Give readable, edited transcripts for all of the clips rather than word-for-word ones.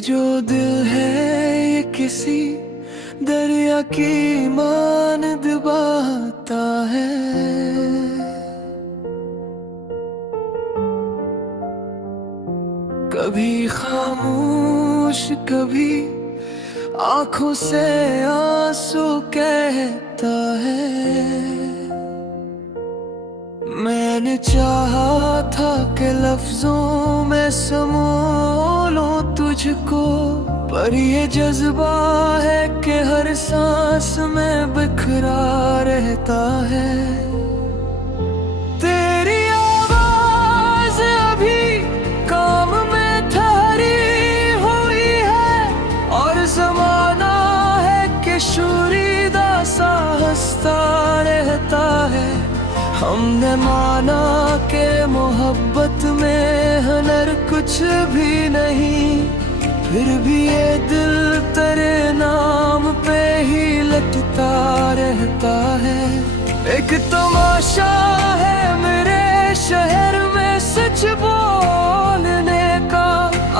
जो दिल है ये किसी दरिया की मानद बहता है। कभी खामोश कभी आंखों से आंसू कहता है। मैंने चाहा था कि लफ्जों में समो लूं तुझको, पर ये जज्बा है कि हर सांस में बिखरा रहता है। तेरी आवाज अभी काम में ठहरी हुई है, और जमाना है कि शुरीदा सा हंसता रहता है। हमने माना कि मोहब्बत में हुनर कुछ भी नहीं, फिर भी ये दिल तेरे नाम पे ही लटता रहता है। एक तमाशा है मेरे शहर में सच बोलने का,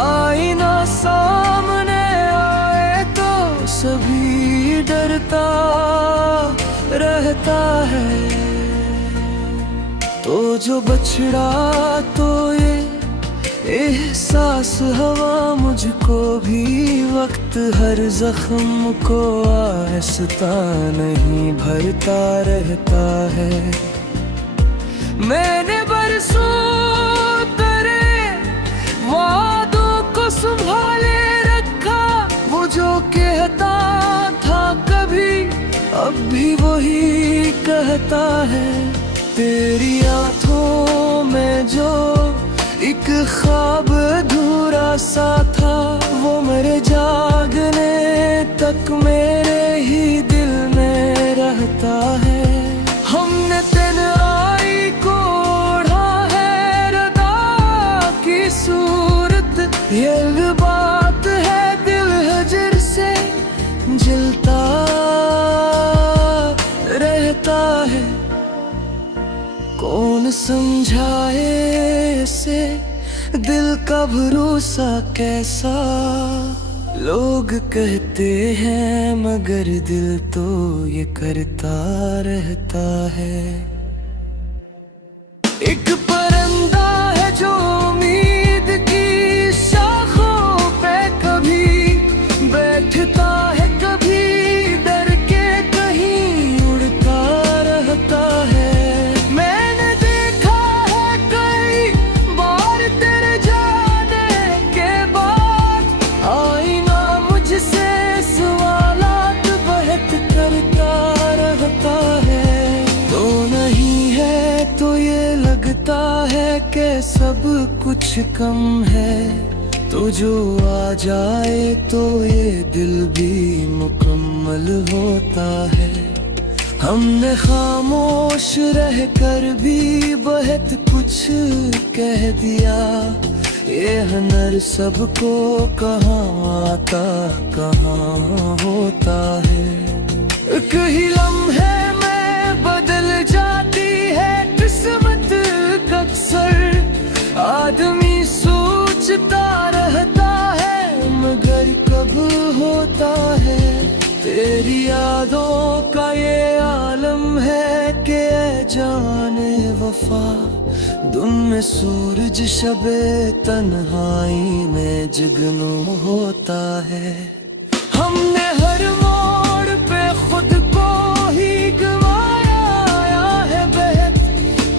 आईना सामने आए तो सभी डरता रहता है। तो जो बछड़ा तो ये एहसास हवा मुझको भी वक्त हर जख्म को आहिस्ता नहीं भरता रहता है। मैंने बरसों तेरे वादों को संभाले रखा, वो जो कहता था कभी अब भी वही कहता है। तेरी आंखों में जो एक ख्वाब अधूरा सा था, वो मेरे जागने तक मेरे ही दिल में रहता है। हमने तन्हाई को ओढ़ा है रदा की सूरत, ये बात है दिल हजर से जलता रहता है। कौन समझाए इसे दिल का भरोसा कैसा, लोग कहते हैं मगर दिल तो ये करता रहता है। एक परिंदा है जो उम्मीद की शाखों पे कभी बैठता है, कभी डर के कहीं उड़ता रहता है। कि सब कुछ कम है, तो जो आ जाए तो ये दिल भी मुकम्मल होता है। हमने खामोश रहकर भी बहुत कुछ कह दिया, ये हुनर सबको कहाँ आता कहाँ होता है। एक ही लम्हे में बदल जाती है किस्मत अक्सर, आदमी सोचता रहता है मगर कब होता है। तेरी यादों का ये आलम है कि ऐ जाने वफा, दिन में सूरज शबे तन्हाई में जुगनू होता है। हमने हर मोड़ पे खुद को ही गवाया है बेहद,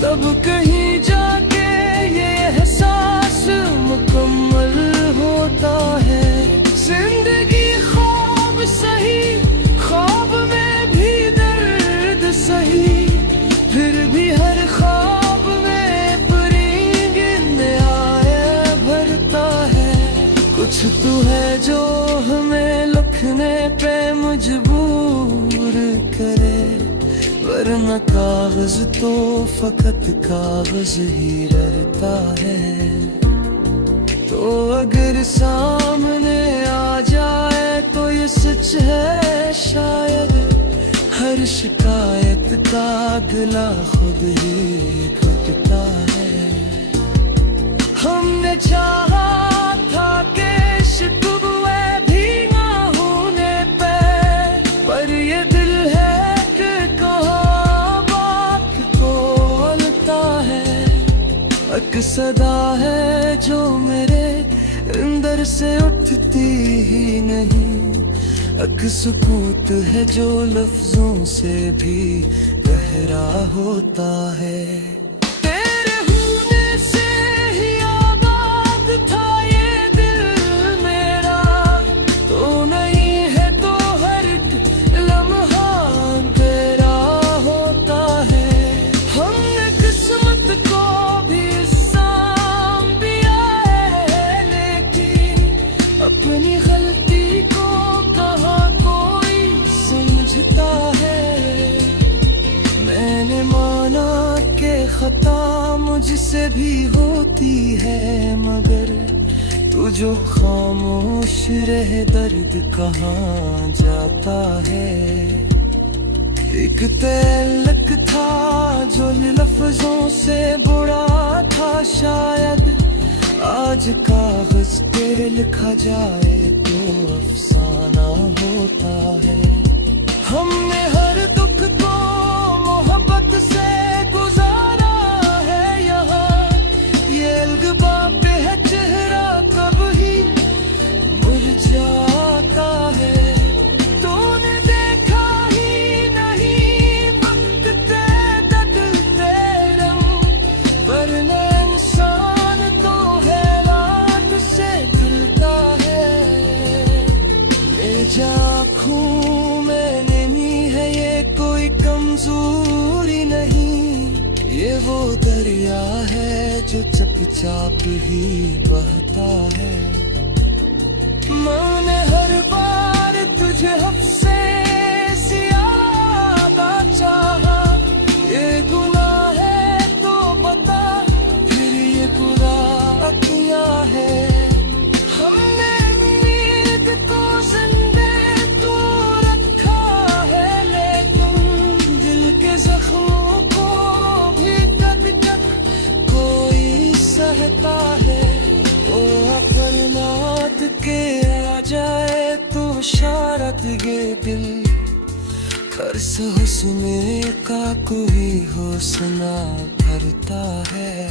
तब कहीं जाके ये एहसास मुकम्मल होता है। जिंदगी ख्वाब सही, ख्वाब में भी दर्द सही, फिर भी हर ख्वाब में परिंदे आए भरता है। कुछ तो है जो हमें लिखने पे मजबूर करे, वरना कागज तो फकत कागज ही रहता है। तो अगर सामने आ जाए तो ये सच है शायद, हर शिकायत का गला खुद ही घुटता है। हमने चाहा था कि इश्क सदा है जो मेरे अंदर से उठती ही नहीं, एक सुकूत है जो लफ्जों से भी गहरा होता है। तेरे होने से ही आबाद था ये दिल मेरा, तो नहीं है तो हर लम्हा तेरा होता है। हमने किस्मत को भी साम दिया है, लेकिन अपनी गलती को कहाँ कोई समझता है। मैंने माना के खता मुझसे भी होती है, मगर तू जो खामोश रह दर्द कहाँ जाता है। एक तल्लक था जो लफ्जों से बुरा था, शायद आज कागज पे लिखा जाए तो अफसाना होता है। हमने हर दुख को मोहब्बत से गुजारा है यहाँ, ये अलगबा पे है चेहरा कब ही मुरझाता है। तूने देखा ही नहीं वक्त ते बदलते रंग, वरना इंसान तो है लात से खलता है। मेरी आँखों में नहीं है ये कोई कमजोरी नहीं, ये वो दरिया है जो चुपचाप ही बहता है। मैंने हर बार तुझे हफ्से ज्यादा चाहा, ये गुनाह है तो बता फिर ये बुरा क्या है। हमने उम्मीद को जिंदे तो रखा है, लेकिन दिल के जख्मों को भी कभी तक कोई सहता है। वो अपनात के आ जाए तो शारत ये दिल, खर्च हुस्न का कोई हौसला भरता है।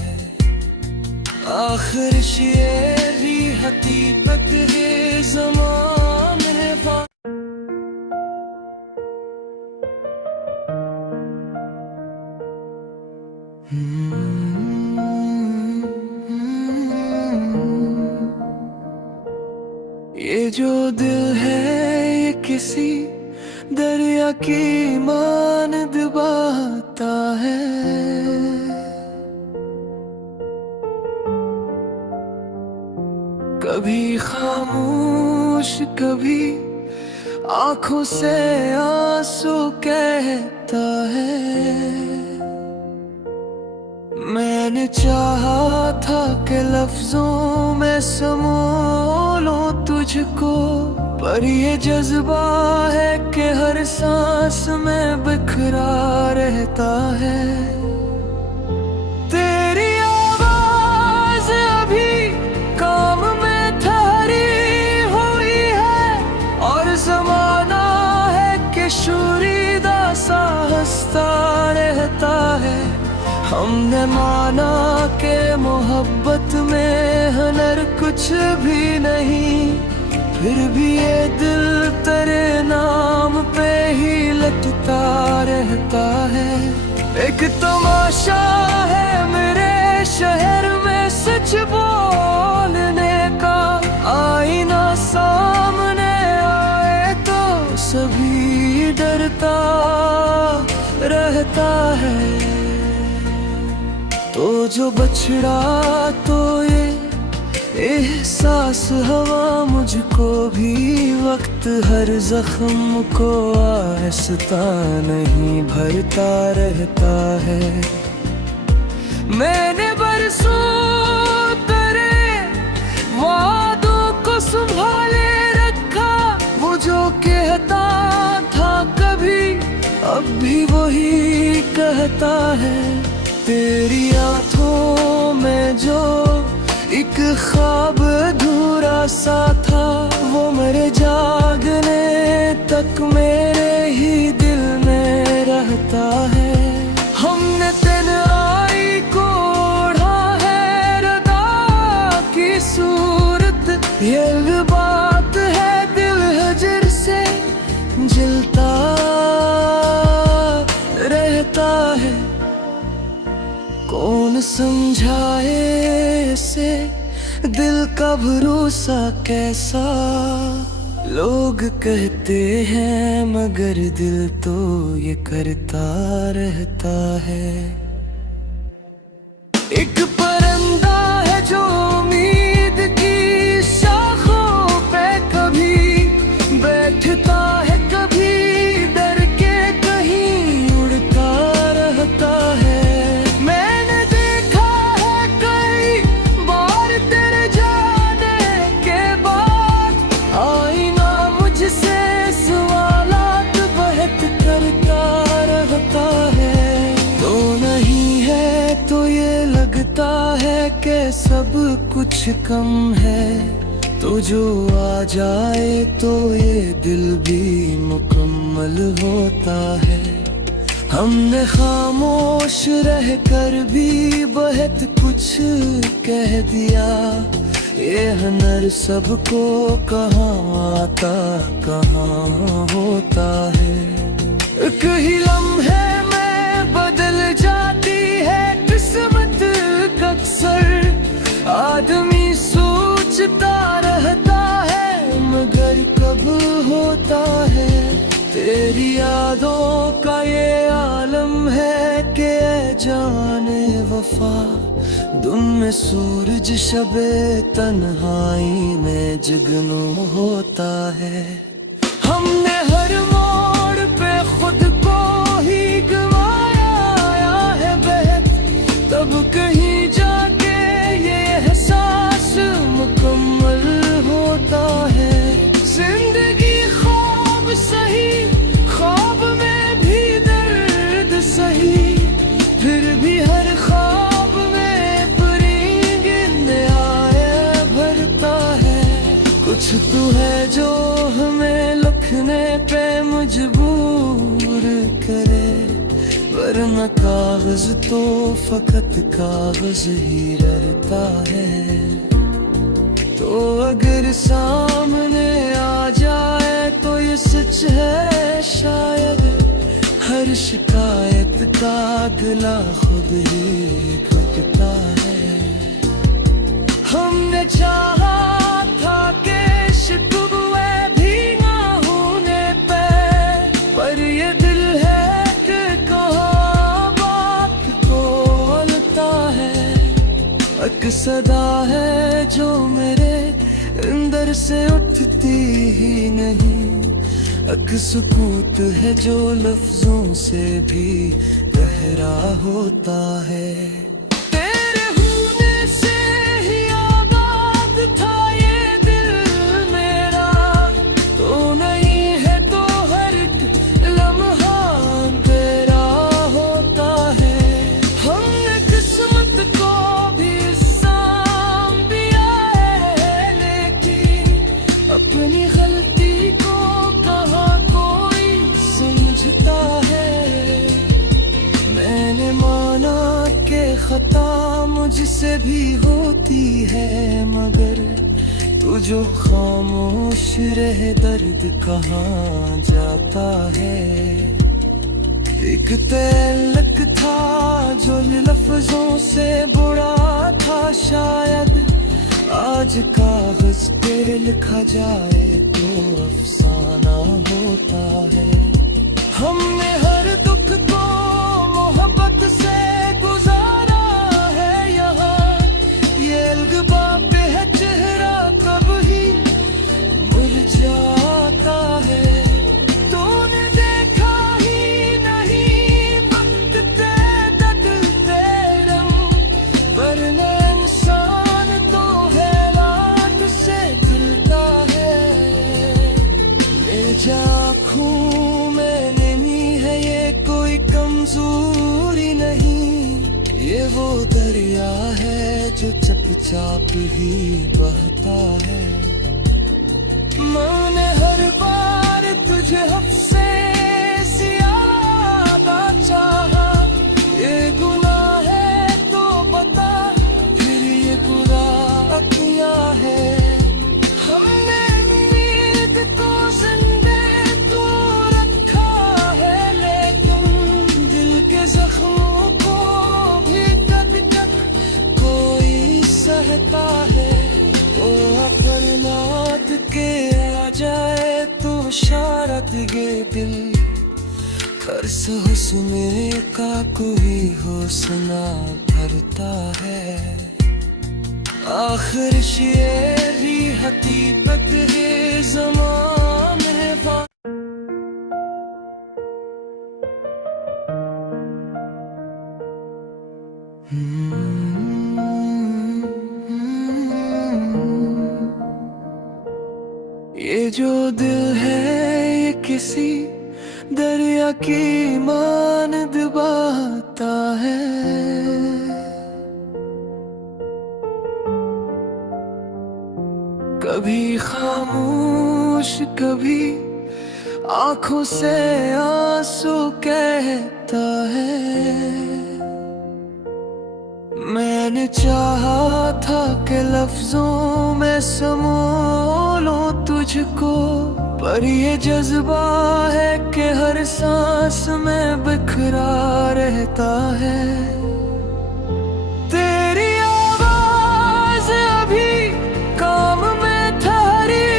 आखिर शेरी हकीकत है ज़माने ये जो दिल है ये किसी दरिया की मानद बहता है। कभी खामोश कभी आंखों से आंसू कहता है। मैंने चाहा था कि लफ्जों में समो लूं तुझको, पर ये जज्बा है कि हर सांस में बिखरा रहता है। तेरी आवाज अभी काम में ठहरी हुई है, और जमाना है कि शुरीदा सा हंसता रहता है। हमने माना के मोहब्बत में हुनर कुछ भी नहीं, फिर भी ये दिल तेरे नाम पे ही लटता रहता है। एक तमाशा है मेरे शहर में सच बोलने का, आईना सामने आए तो सभी डरता रहता है। तो जो बछड़ा तो ये एहसास हवा मुझको भी वक्त हर जख्म को आहिस्ता नहीं भरता रहता है। मैंने बरसों तेरे वादों को संभाले रखा, वो जो कहता था कभी अब भी वही कहता है। तेरी आंखों में जो एक ख्वाब अधूरा सा था, वो मेरे जागने तक मेरे ही दिल में रहता है। हमने तन्हाई को ओढ़ा है कौन समझाए से दिल का भरोसा कैसा। लोग कहते हैं मगर दिल तो ये करता रहता है। एक परिंदा है जो उम्मीद की शाखों पे कभी बैठता है, कभी डर के कहीं उड़ता रहता है। मैंने देखा है कई बार तेरे जाने के बाद आईना मुझसे सवालात बहुत करता रहता है। तो नहीं है तो ये लगता है कि सब कुछ कम है, तो जो आ जाए तो ये दिल भी मुकम्मल होता है। हमने खामोश रहकर भी बहुत कुछ कह दिया, ये हुनर सबको कहाँ आता कहाँ होता है। एक ही लम्हे में बदल जाती है किस्मत अक्सर। आदमी सोचता रहता है मगर कब होता है। तेरी यादों का ये आलम है कि जाने वफा, दिन में सूरज शबे तन्हाई में जुगनू होता है। हमने हर मोड़ पे खुद को ही गवाया है बहुत, तब कहीं जाके ये एहसास मुकम्मल होता है। जिंदगी ख्वाब सही, ख्वाब में भी दर्द सही, फिर भी हर ख्वाब में परिंदे आए भरता है। कुछ तो है जो हमें लिखने पे मजबूर करे, वरना कागज तो फकत कागज ही रहता है। तो अगर सामने आ जाए तो ये सच है शायद, हर शिकायत का गला खुद ही घुटता है। हमने चाहा था कि शिकवे भी ना होने पे, पर ये दिल है कि कहाँ बात को अलता है। एक सदा है जो मेरे अंदर से उठती ही नहीं, एक सुकूत है जो लफ्जों से भी गहरा होता है। तेरे होने से ही आबाद था ये दिल मेरा, तो नहीं है तो हर लम्हा तेरा होता है। हमने किस्मत को भी साम दिया है, लेकिन अपनी गलती को कहाँ कोई समझता है। मैंने माना कि खता मुझसे भी होती है, मगर तू जो खामोश रहे दर्द कहाँ जाता है। एक तल्लक था जो लफ्जों से बुरा था शायद, आज कागज पे लिखा जाए तो अफसाना होता है। हमने हर दुख को मोहब्बत से गुजारा है यहाँ, ये अलगबा पे है चेहरा कब ही मुरझाता है। तूने देखा ही नहीं वक्त ते बदलते रंग, वरना इंसान तो है लाख से खलता है। मेरे आँखों में नहीं है ये कोई कमजोरी नहीं, ये वो दरिया है जो चुपचाप ही बहता है। मैंने हर बार तुझे हफ्से ज्यादा चाहा, ये गुनाह है तो बता फिर ये गुनाह क्या है। हमने उम्मीद को जिंदे तो रखा है, लेकिन दिल के जख्मों को भी कभी तक इशारत ये दिल कर्ज हुस्न का कोई हुस्ना भरता है। आखिर शेरी हकीकत है ज़माने ये जो दिल है ये किसी दरिया की मानद बहता है। कभी खामोश कभी आंखों से आंसू कहता है। मैंने चाहा था कि लफ्जों में समो लूं तुझको, पर ये जज्बा है कि हर सांस में बिखरा रहता है। तेरी आवाज अभी काम में ठहरी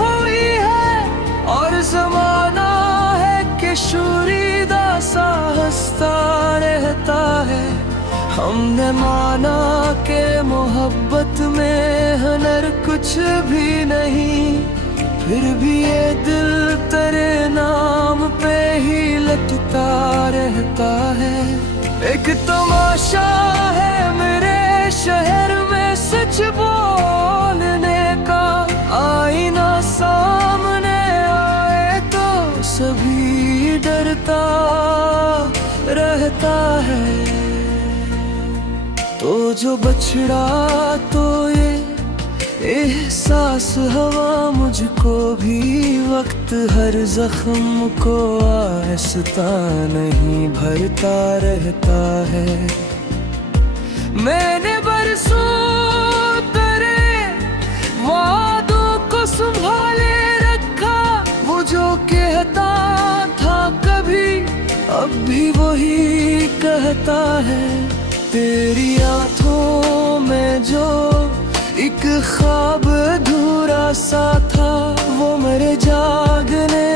हुई है, और जमाना है कि शुरीदा सा हंसता रहता है। हमने माना कि मोहब्बत में हुनर कुछ भी नहीं, फिर भी ये दिल तेरे नाम पे ही लटता रहता है। एक तमाशा है मेरे शहर में सच बोलने का, आईना सामने आए तो सभी डरता रहता है। तो जो बछड़ा तो ये एहसास हवा मुझको भी वक्त हर जख्म को आहिस्ता नहीं भरता रहता है। मैंने बरसों तेरे वादों को संभाले रखा, वो जो कहता था कभी अब भी वही कहता है। तेरी आंखों में जो एक ख्वाब अधूरा सा था, वो मेरे जागने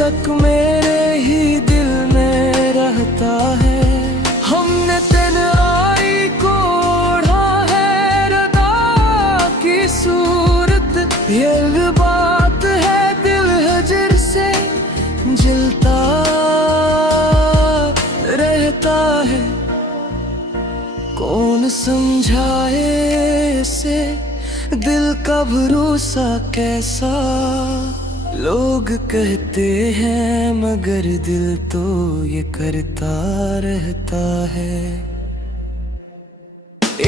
तक मेरे ही दिल में रहता है। हमने तन्हाई को ओढ़ा है रदा की सूरत, ये बात है दिल हजर से जलता रहता है। कौन समझाए इसे दिल का भरोसा कैसा, लोग कहते हैं मगर दिल तो ये करता रहता है।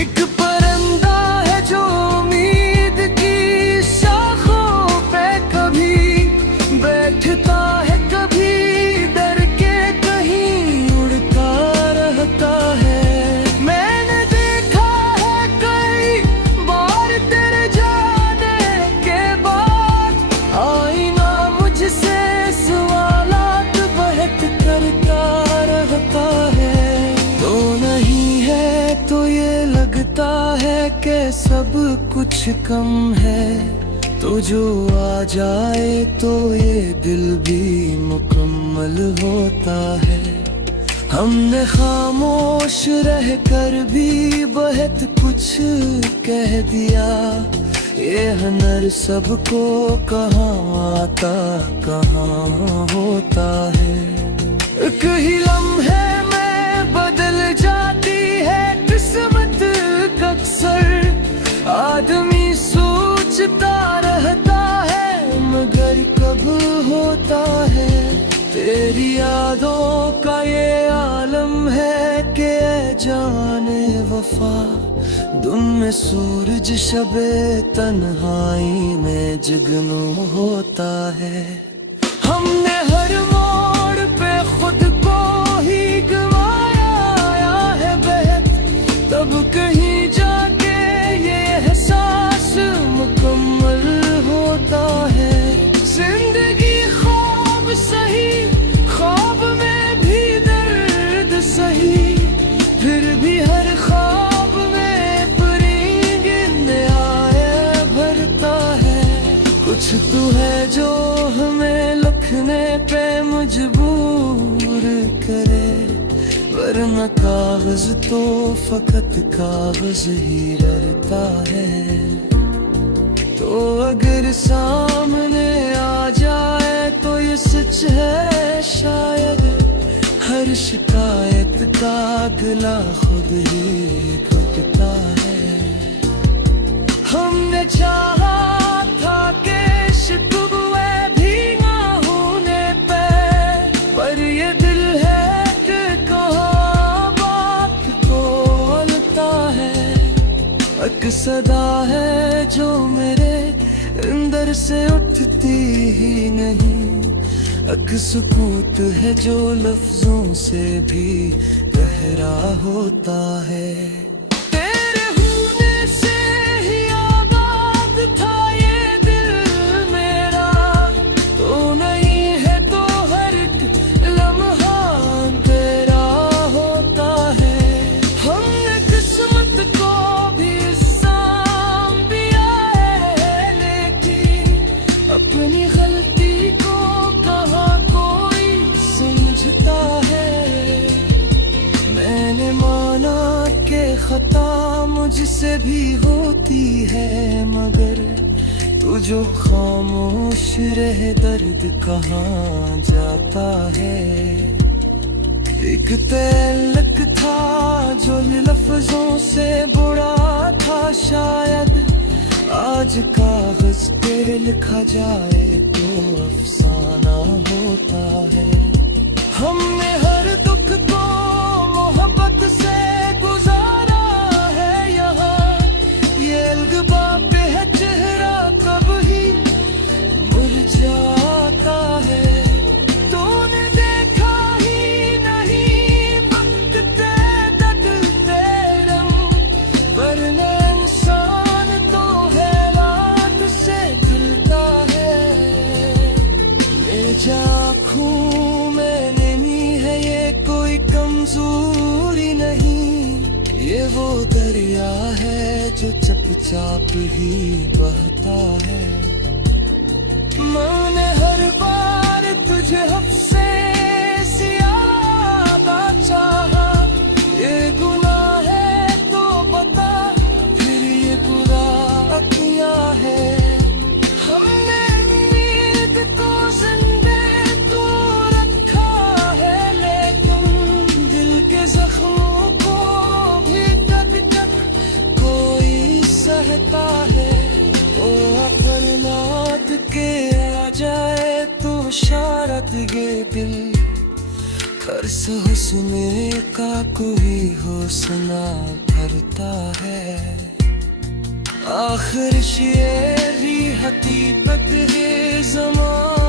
एक परिंदा है जो उम्मीद की शाखों पे कभी बैठता है, कभी डर के कहीं उड़ता रहता है। कि सब कुछ कम है, तो जो आ जाए तो ये दिल भी मुकम्मल होता है। हमने खामोश रहकर भी बहुत कुछ कह दिया, ये हुनर सबको कहाँ आता कहाँ होता है। एक ही लम्हे में बदल जाती है किस्मत अक्सर, आदमी सोचता रहता है मगर कब होता है। तेरी यादों का ये आलम है कि जाने वफा, दिन में सूरज शबे तन्हाई में जुगनू होता है। हमने हर मोड़ पे खुद को ही गवाया है बेहद, तब कहीं जाके ये एहसास मुकम्मल होता है। जिंदगी ख्वाब सही, ख्वाब में भी दर्द सही, फिर भी हर ख्वाब में परिंदे नया भरता है। कुछ तो है जो हमें मजबूर करे, वरना कागज तो फकत कागज ही डरता है। तो अगर सामने आ जाए तो ये सच है शायद, हर शिकायत का गला खुद ही घुटता है। हमने चाहा था कि शिकवे भी ना होने पे, पर ये दिल है कि कहाँ बात को अलता है। एक सदा है जो मेरे अंदर से उठती ही नहीं, एक सुकूत है जो लफ्जों से भी गहरा होता है। तेरे होने से ही आबाद था ये दिल मेरा, तो नहीं है तो हर एक लम्हा तेरा होता है। हमने किस्मत को भी साम दिया है, लेकिन अपनी गलती को है। मैंने माना कि खता मुझसे भी होती है, मगर तू जो खामोश रहे दर्द कहाँ जाता है। एक तल्लक था जो लफ्जों से बुरा था शायद, आज कागज पे लिखा जाए तो अफसाना होता है। हमने हर दुख को मोहब्बत से गुजारा है यहाँ, ये अलगबा पे है चेहरा कब ही मुरझाता है। तूने देखा ही नहीं वक्त ते बदलते रंग, वरना इंसान तो है लात से खिलता है। ले जा आँखों में कोई कमजोरी नहीं, ये वो दरिया है जो चुपचाप ही बहता है। मैंने हर बार तुझे हफ्से ज्यादा चाहा, ये गुनाह है तो बता फिर ये बुरा क्या है। हमने उम्मीद को जिंदे तो रखा है, जख्मों को भी तब तक कोई सहता है। ओ अफरनाथ के आ जाए तो शारत ये दिल, खर्च हुस्न का कोई हौसला भरता है। आखिर शेरी हकीकत है ज़माना